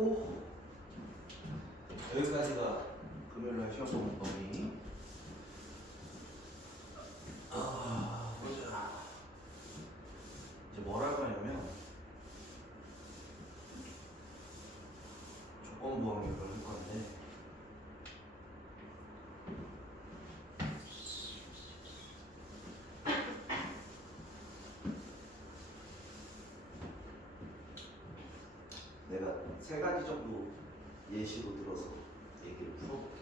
끝났고 여기까지가 금요일날 시험 보는 범위. 보자. 이제 뭘 할 거냐면 조건부항률을 할 건데 내가 세 가지 정도 예시로 들어서 얘기를 풀어볼게.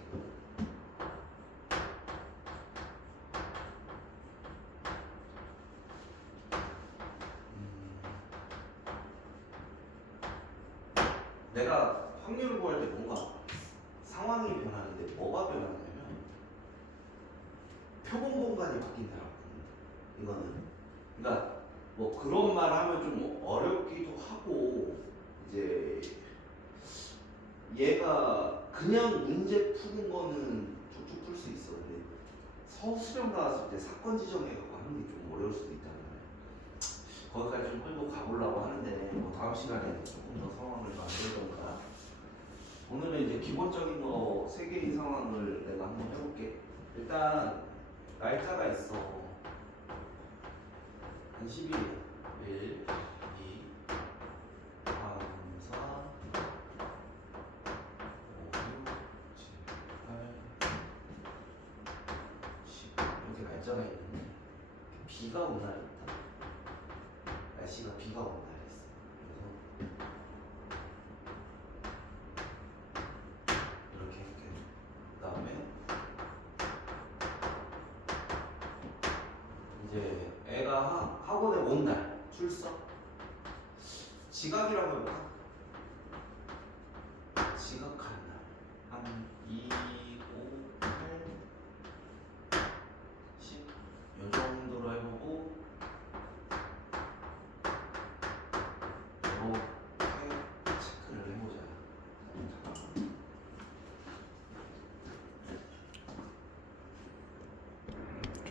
내가 확률을 구할 때 뭔가 상황이 변하는데 뭐가 변하냐면 표본 공간이 바뀐다라고 합니다. 이거는 그러니까 뭐 그런 말 하면 좀 어렵기도 하고 이제 얘가 그냥 문제 푸는 거는 쭉쭉 풀 수 있어. 근데 서술형 나왔을 때 사건 지정해갖고 하는 게 좀 어려울 수도 있단 말이야. 거기까지 좀 끌고 가보려고 하는데 뭐 다음 시간에 조금 더 상황을 만들던가. 오늘은 이제 기본적인 거 3개의 상황을 내가 한번 해볼게. 일단 날짜가 있어. 한 10일이야. 1, 2, 3, 4, 5, 6, 7, 8, 10 이렇게 날짜가 있는데 비가 온 날이 있다. 날씨가 비가 온 날이 있어. 그래서 이렇게 그 다음에 이제 애가 학원에 온 날 출석 지각이라고 해볼까? 지각한 날 한 2, 5, 8, 10 요 정도로 해보고 이렇게 체크를 해보자. 잠깐만.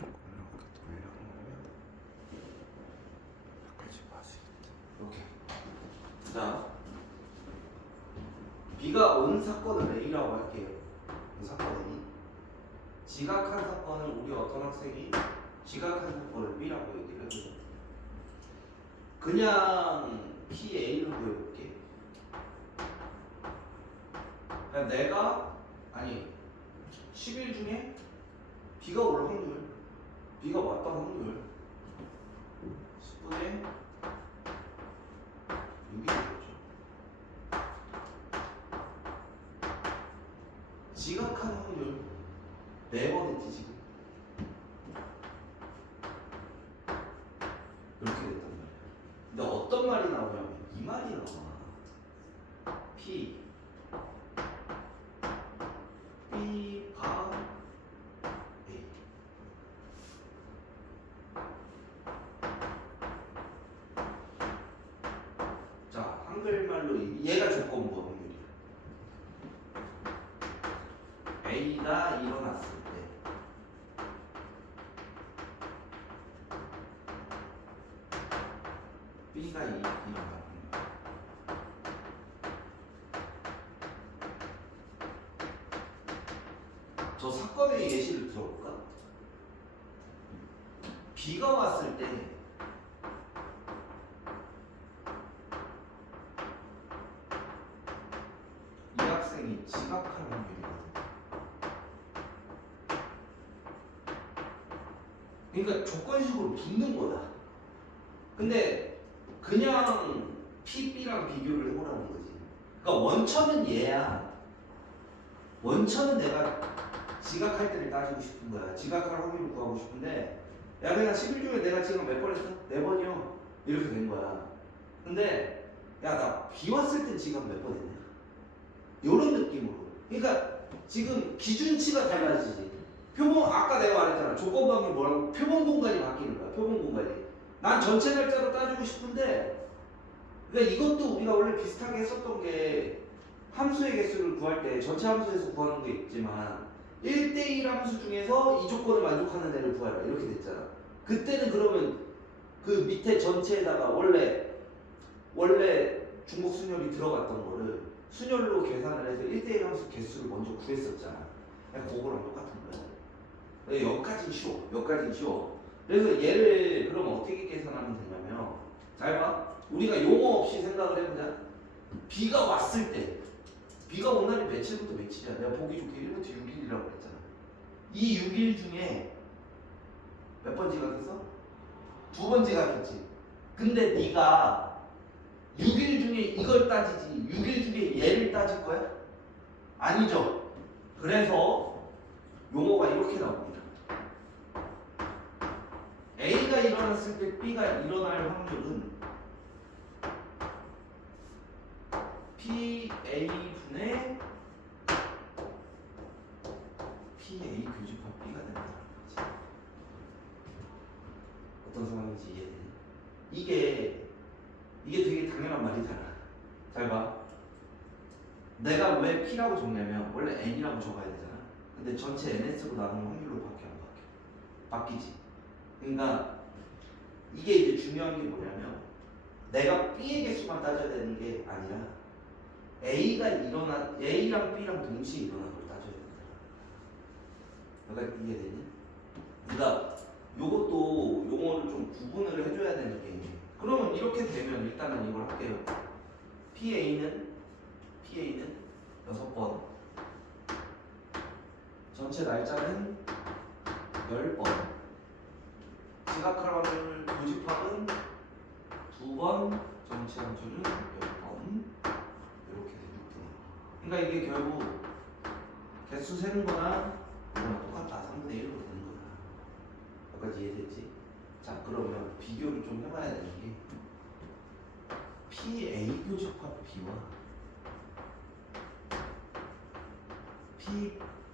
조금 이렇게 돌려놓으면 여기까지 봐서 이렇게. 자, B가 온 사건을 A라고 할게요. 이 사건이 지각한 사건을 우리 어떤 학생이 지각한 사건을 B라고 얘기를 해보자. 그냥 PA를 구해볼게. 그러니까 내가 아니 10일 중에 B가 올 확률, B가 왔던 확률 10분의 6이 되겠죠. 지각한 확률 4번 했지 지금. 이렇게 됐단 말이야. 근데 어떤 말이 나오냐면 이 말이 나와. P B 바 A. 자, 한글말로 얘가 조건부 확률이야. A가 일어났을 때 B가 일어나는 거야. 저 사건의 예시를 들어볼까? B가 왔을 때 이 학생이 지각할 확률이거든. 그러니까 조건식으로 붙는 거다. 근데 그냥 P, B랑 비교를 해보라는 거지. 그러니까 원천은 얘야. 원천은 내가 지각할 때를 따지고 싶은 거야. 지각할 확률을 구하고 싶은데 야 그냥 10일 중에 내가 지금 몇 번 했어? 4번이요. 이렇게 된 거야. 근데 야 나 B 왔을 땐 지각 몇 번 했냐? 요런 느낌으로. 그러니까 지금 기준치가 달라지지. 표본 아까 내가 말했잖아. 조건 방법이 뭐라고? 표본 공간이 바뀌는 거야. 표본 공간이. 난 전체 날짜로 따지고 싶은데 그러니까 이것도 우리가 원래 비슷하게 했었던 게 함수의 개수를 구할 때 전체 함수에서 구하는 게 있지만 1대1 함수 중에서 이 조건을 만족하는 애를 구하라 이렇게 됐잖아. 그때는 그러면 그 밑에 전체에다가 원래 중복 순열이 들어갔던 거를 순열로 계산을 해서 1대1 함수 개수를 먼저 구했었잖아. 그냥 그거랑 똑같은 거야. 여기까지는 쉬워. 여기까지는 쉬워. 그래서 얘를 그럼 어떻게 계산하면 되냐면, 잘 봐. 우리가 용어 없이 생각을 해보자. 비가 왔을 때, 비가 온 날이 며칠부터 며칠이야. 내가 보기 좋게 1부터 6일이라고 그랬잖아. 이 6일 중에 몇 번 지각했어? 2번 지각했지. 근데 네가 6일 중에 이걸 따지지 6일 중에 얘를 따질 거야? 아니죠. 그래서 용어가 이렇게 나옵니다. A가 일어났을 때 B가 일어날 확률은 PA분의 PA 교집합 B가 된다는 거지. 어떤 상황인지 이해되니? 이게 되게 당연한 말이잖아. 잘 봐. 내가 왜 P라고 적냐면 원래 N이라고 적어야 되잖아. 근데 전체 NS로 나누는 확률로밖에 안 바뀌지. 그러니까 이게 이제 중요한 게 뭐냐면 내가 B의 개수만 따져야 되는 게 아니라 A랑 B랑 동시에 일어난 걸 따져야 된다. 여기까지 이해되니? 그러니까 요것도 용어를 좀 구분을 해줘야 되는 게, 그러면 이렇게 되면 일단은 이걸 할게요. PA는 6번, 전체 날짜는 10번, 지각할 확률 교집합은 2번, 전체 함수는 10번, 이렇게 되거든요. 그러니까 이게 결국 개수 세는 거나 이거랑 똑같다. 3분의 1로 되는 거야. 여기까지 이해됐지? 자, 그러면 비교를 좀 해봐야 되는 게 PA 교집합 B와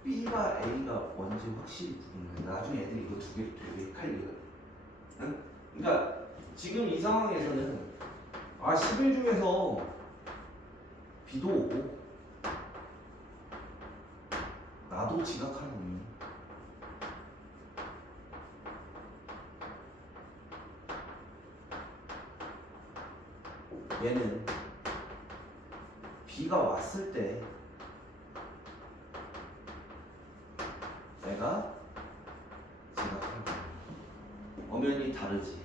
B가 A가 뭔지 확실히 구분해. 나중에 애들이 이거 두 개를 되게 헷갈리거든. 응? 그러니까 지금 이 상황에서는 10일 중에서 B도 오고 나도 지각하는 얘는 B가 왔을 때 내가 지각하는 거야. 엄연히 다르지.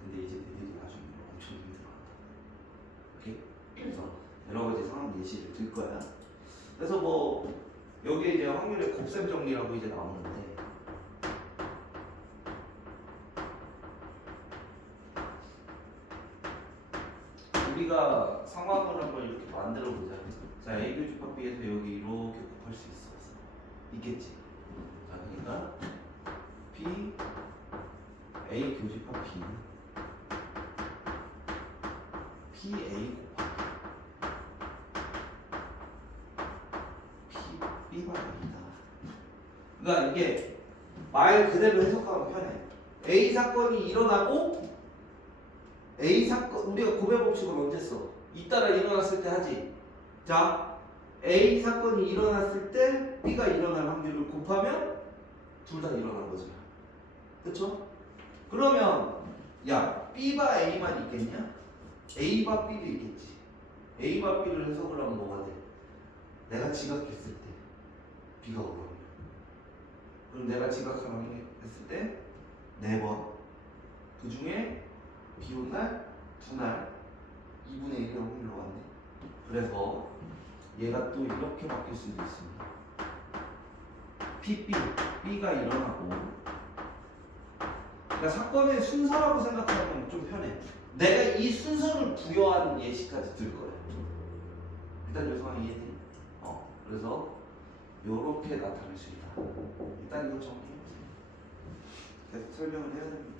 근데 이제 애들이 나중에 엄청 힘들어한다. 오케이? 그래서 여러 가지 상황 예시를 들 거야. 그래서 뭐 여기에 이제 확률의 곱셈 정리라고 이제 나오는데, 우리가 상황을 한번 이렇게 만들어 보자. 자, A 교집합 B에서 여기 이렇게 곱할 수 있겠지. 자, 그러니까 P A 교집합 B는 PA 곱하기 B가 A다. 그러니까 이게 말 그대로 해석하면 편해. A 사건이 일어나고, A 사건, 우리가 고배 법칙을 언제 써? 잇따라 일어났을 때 하지. 자, A 사건이 일어났을 때 B가 일어날 확률을 곱하면 둘 다 일어난 거잖아. 그쵸? 그러면 야, B바 A만 있겠냐? A바 B도 있겠지. A바 B를 해석을 하면 뭐가 돼? 내가 지각했을 때 B가 오르면, 그럼 내가 지각하는 했을 때 4번, 그 중에 비 온 날 2날 2분의 1의 확률로 왔네. 그래서 얘가 또 이렇게 바뀔 수도 있습니다. B가 일어나고, 그러니까 사건의 순서라고 생각하면 좀 편해. 내가 이 순서를 부여한 예시까지 들 거야. 일단 이 상황 이해돼? 그래서 요렇게 나타날 수 있다. 일단 이거 정리해보세요. 계속 설명을 해야 됩니다.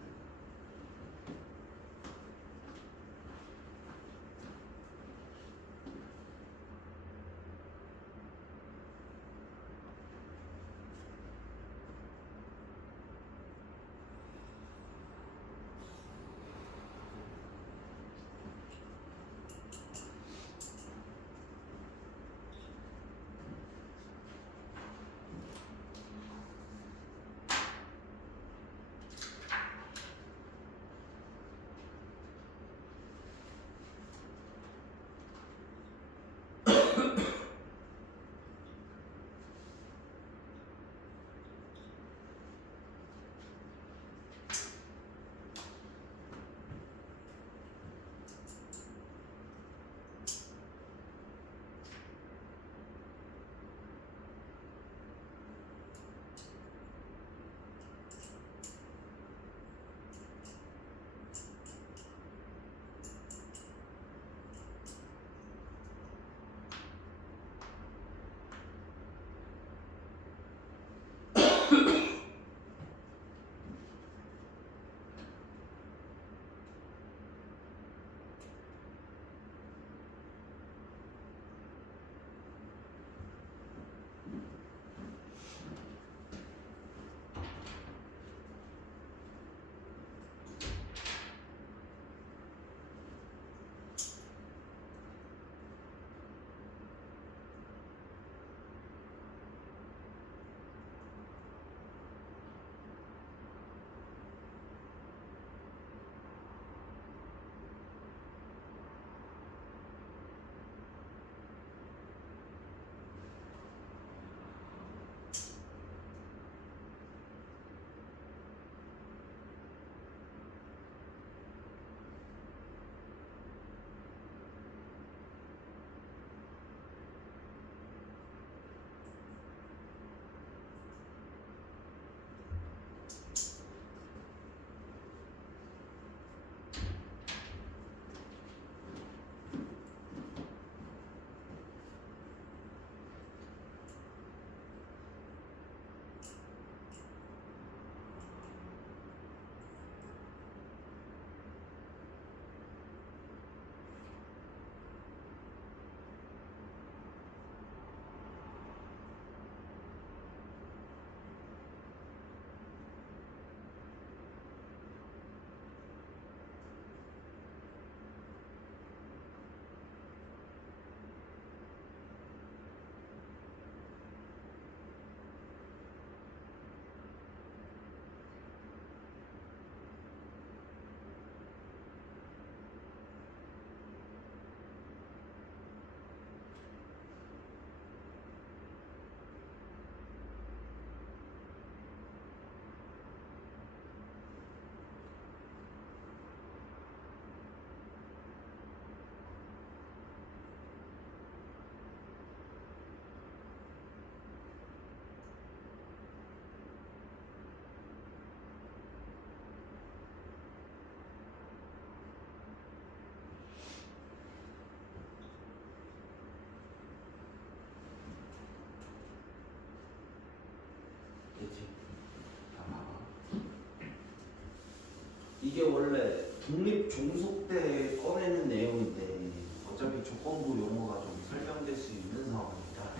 이게 원래 독립 종속 때 꺼내는 내용인데 어차피 조건부 용어가 좀 설명될 수 있는 상황입니다. 자,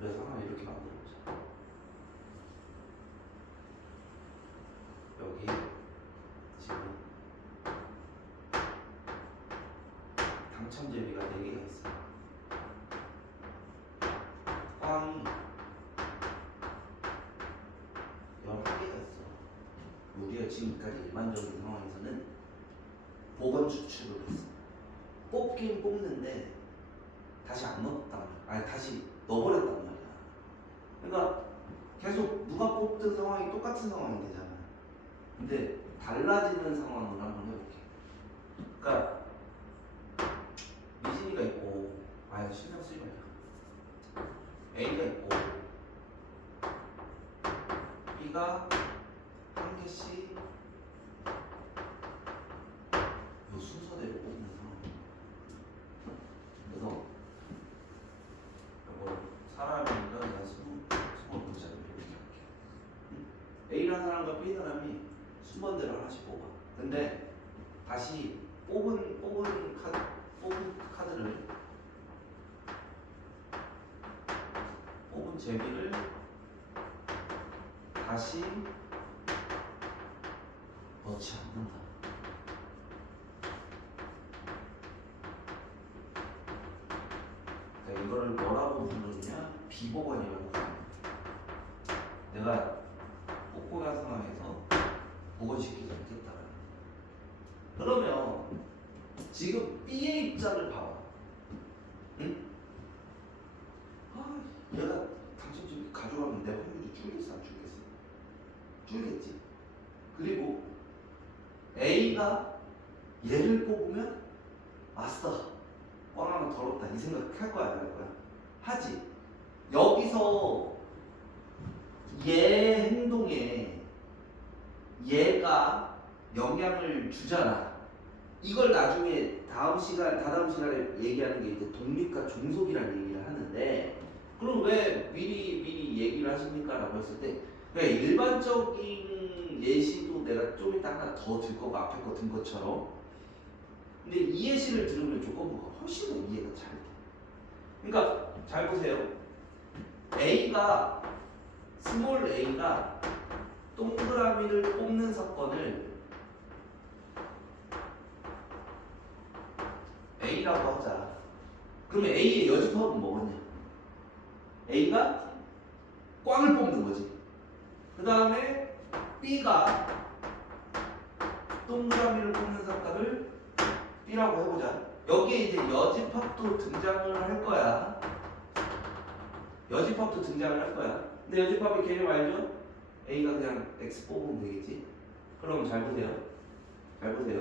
그래서 하나 이렇게 만들어보자. 여기 지금 당첨제비가 4개가 있어. 꽝이 11개가 있어. 우리가 지금까지 일반적인 상황에서는 보건 추출을 했어. 뽑긴 뽑는데 다시 안 넣었단 말이야. 아니 다시 넣어버렸단 말이야. 그러니까 계속 누가 뽑든 상황이 똑같은 상황이 되잖아. 근데 달라지는 상황을 한번 해볼게. 그러니까 미진이가 있고, 아유 신경 쓰지 말자. A가 있고 B가 한 개씩 요 순서대로 뽑는 상황. 그래서 이걸 사람이니까 그냥 스몰 문자로 이렇게 할게. A라는 사람과 B 사람이 순번대로 하나씩 뽑아. 근데 다시 뽑은 카드를 뽑은 제비를 다시 넣지 않는다. 그러니까 이거를 뭐라고 부르느냐? 비보건이라고 부릅니다. 내가 뽑고 난 상황에서 복원시키지 않겠다. 그러면 지금 B의 입장을 봐봐. 응? 아, 얘가 당첨금 가져가면 내 확률이 줄겠어 안 줄겠어? 줄겠지. 그리고 A가 얘를 뽑으면 아싸 꽝 하나 덜었다 이 생각 할 거야 안 할 거야? 하지. 여기서 얘 행동에 얘가 영향을 주잖아. 이걸 나중에 다다음 시간에 얘기하는 게 이제 독립과 종속이라는 얘기를 하는데, 그럼 왜 미리 얘기를 하십니까? 라고 했을 때, 그러니까 일반적인 예시도 내가 좀 이따 하나 더 들 거고 앞에 거 든 것처럼. 근데 이 예시를 들으면 조건부가 훨씬 더 이해가 잘 돼. 그러니까 잘 보세요. 스몰 A가 동그라미를 뽑는 사건을 A라고 하자. 그러면 A의 여집합은 뭐겠냐? A가 꽝을 뽑는 거지. 그 다음에 B가 동그라미를 뽑는 사건을 B라고 해보자. 여기에 이제 여집합도 등장을 할 거야. 여집합도 등장을 할 거야. 근데 여집합의 개념 알죠? A가 그냥 X 뽑으면 되겠지. 그럼 잘 보세요. 잘 보세요.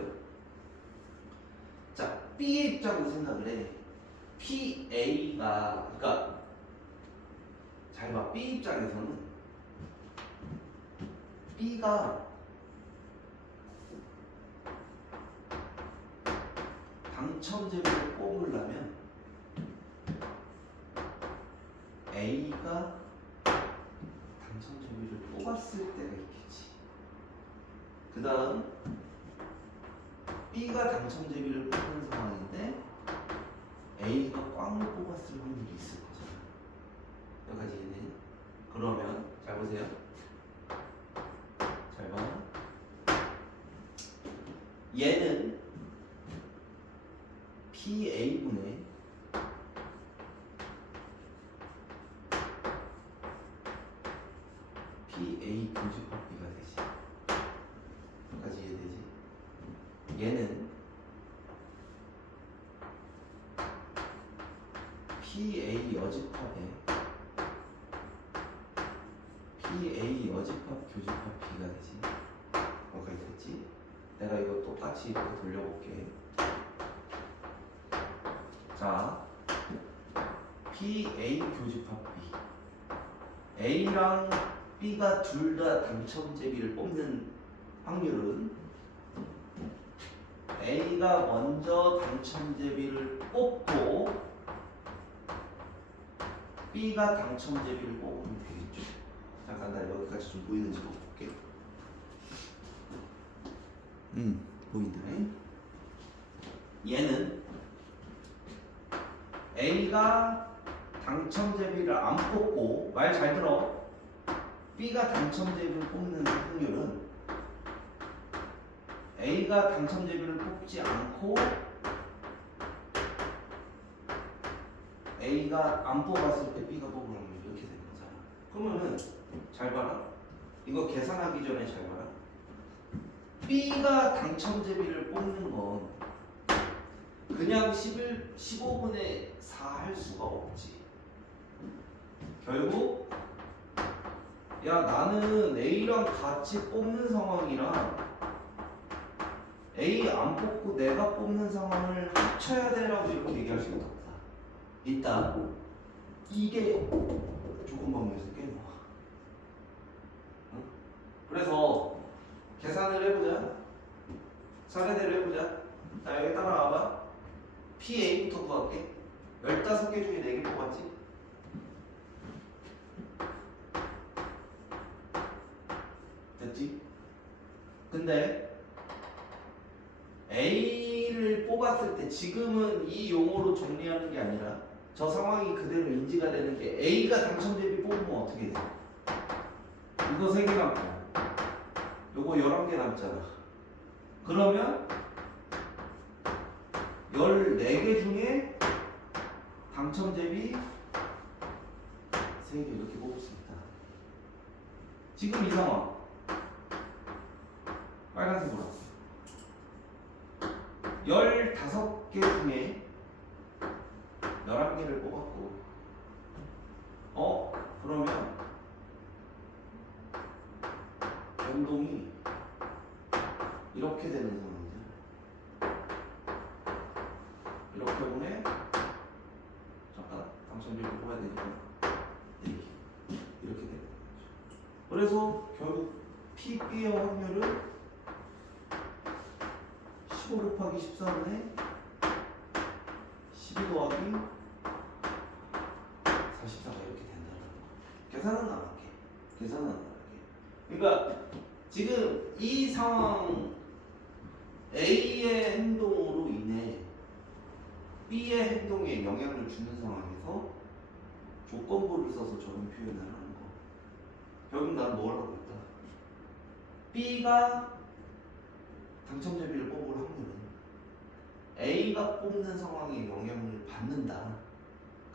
자, B의 입장으로 생각을 해. PA가, 그러니까 잘 봐. B 입장에서는 B가 당첨제비를 뽑으려면 A가 당첨제비를 뽑았을 때가 있겠지. 그 다음 B가 당첨제비를 뽑는 상황인데 A가 꽝을 뽑았을 확률이 있을 거잖아. 여기까지 이해되니? 그러면 잘 보세요. 잘 봐. 얘는 PA분의 PA 교집합 B가 되지. 여기까지 이해되지? 얘는 PA 여집합에 PA 여집합 교집합 B가 되지. 여기까지 됐지? 내가 이거 똑같이 이렇게 돌려볼게. 자, PA 교집합 B. A랑 B가 둘 다 당첨제비를 뽑는 확률은 A가 먼저 당첨제비를 뽑고 B가 당첨제비를 뽑으면 되겠죠. 잠깐 나 여기까지 좀 보이는지 볼게. 보인다. 얘는 A가 당첨제비를 안 뽑고 말 잘 들어. B가 당첨제비를 뽑는 확률은 A가 당첨제비를 뽑지 않고 A가 안 뽑았을 때 B가 뽑을 확률 이렇게 되는 거잖아. 그러면은 잘 봐라. 이거 계산하기 전에 잘 봐라. B가 당첨제비를 뽑는 건 그냥 15분의 4 할 수가 없지. 결국 야 나는 A랑 같이 뽑는 상황이랑 A 안 뽑고 내가 뽑는 상황을 합쳐야 되라고 이렇게 얘기할 수가 없다. 있다. 이게 조건 방문에서 꽤 나와. 응? 그래서 계산을 해보자. 사례대로 해보자. 자 여기 따라와봐. PA부터 구할게. 15개 중에 4개 뽑았지? 됐지? 근데 A를 뽑았을 때 지금은 이 용어로 정리하는 게 아니라 저 상황이 그대로 인지가 되는 게 A가 당첨제비 뽑으면 어떻게 돼? 이거 3개 남고 요거 11개 남잖아. 그러면 14개 중에 당첨제비 3개 이렇게 뽑을 수 있다. 지금 이 상황 빨간색으로 15개 중에 11개를 뽑았고 그러면 변동이 이렇게 되는 상황이죠. 이렇게 보면 잠깐 당첨제를 뽑아야 되니까 이렇게 되는 거죠. 그래서 결국 PB의 확률은 15 곱하기 14분의 12 더하기 44가 이렇게 된다는 거. 계산은 안 할게. 계산은 안 할게. 그러니까 지금 이 상황 A의 행동으로 인해 B의 행동에 영향을 주는 상황에서 조건부를 써서 저런 표현을 하는 거. 결국 난 뭘 하고 있다. B가 당첨제비를 뽑을 확률은 A가 뽑는 상황에 영향을 받는다.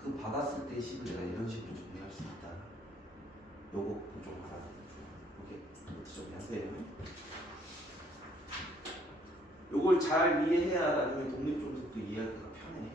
그 받았을 때 식을 내가 이런 식으로 정리할 수 있다. 요거 좀 알아두죠. 오케이. 이것도 좀 하세요. 요걸 잘 이해해야 나중에 독립종속도 이해하기가 편해.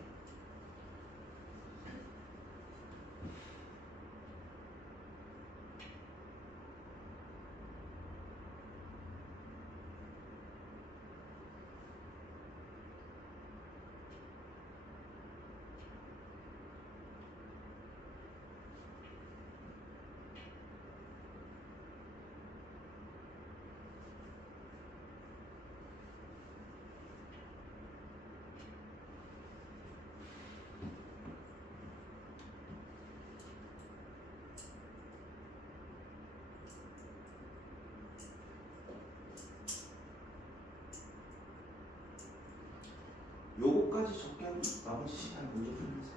요거까지 적게 하고 나머지 시간 먼저 풀면서